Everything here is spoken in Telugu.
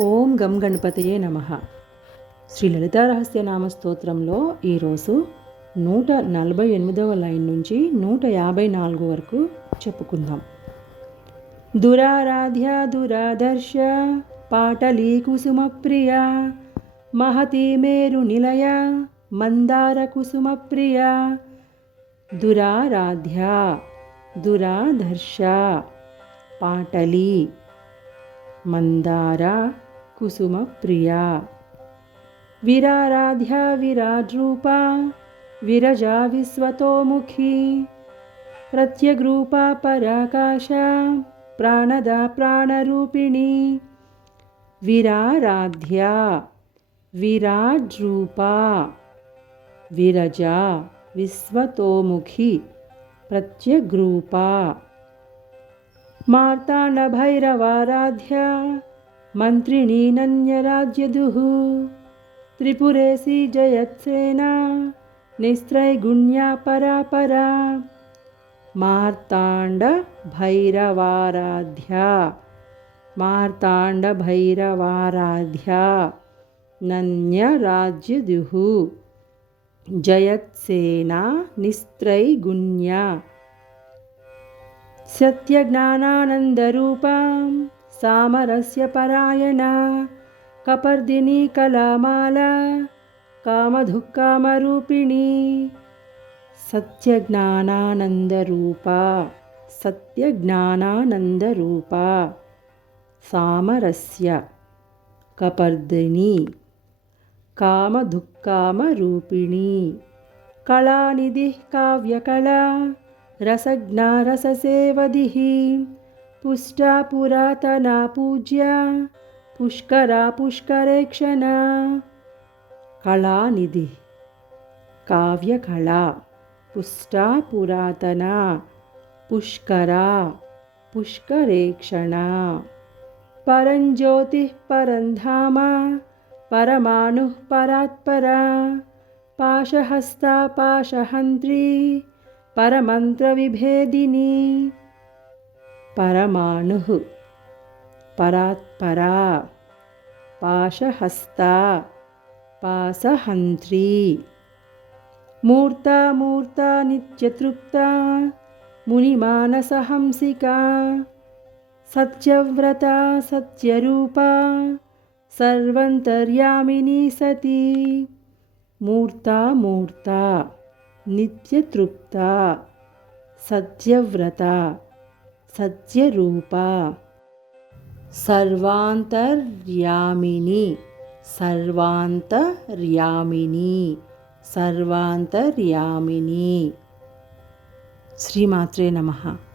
ఓం గం గణపతయే నమ. శ్రీ లలితారహస్యనామ స్తోత్రంలో ఈరోజు నూట నలభై ఎనిమిదవ లైన్ నుంచి నూట యాభై నాలుగు వరకు చెప్పుకుందాం. దురారాధ్య దురాదర్శ పాటలీ కుసుమ ప్రియ మహతి మేరు నిలయ మందార కుసుమ ప్రియ. దురారాధ్య దురాదర్శ పాటలీ మందార కుసుమ ప్రియా. విరారాధ్య విరాడ్రూపా విరజా విశ్వతోముఖీ ప్రత్యగ్రూపా పరాకాశ ప్రాణద ప్రాణరూపిణి. విరారాధ్య విరాడ్రూపా విరజా విశ్వతోముఖి ప్రత్యగ్రూపా मन्त्रिणीनन्यराज्यदुः त्रिपुरेशी जयत्सेना निस्त्रैगुण्या परापरा मार्ताण्डभैरवाराध्या मार्ताण्डभैरवाराध्या नन्यराज्यदुः जयत्सेना निस्त्रैगुण्या सत्यज्ञानानन्दरूपाम् సామరస్య పరాయణ కపర్దిని కళామాల కామధుకామరూపిణి సత్యజ్ఞానానందరూప సత్యజ్ఞానానందరూప సామరస్య కపర్దిని కామధుక్కామరూపిణి కళానిధి కావ్యకళా రసజ్ఞారససేవదిः पुष्टा पुरातना पूज्या पुष्करा पुष्करेक्षणा कलानिधिः काव्यकला पुष्टा पुरातना पुष्करा पुष्करेक्षणा परञ्ज्योतिः परन्धामा परमाणुः परात्परा पाशहस्ता पाशहन्त्री परमन्त्रविभेदिनी పరమాణు. పరాత్పరా పాశహస్త. పాసహంత్రీ మూర్త మూర్త నిత్యతృప్త. మునిమానసహంసిక. సత్యవ్రత సత్యరూప. సర్వంతర్యామిని సతి. మూర్త మూర్త. నిత్యతృప్త. సత్యవ్రత. సత్యరూప. సర్వాంతర్యామిని. సర్వాంతర్యామిని. సర్వాంతర్యామిని. శ్రీమాత్రే నమః.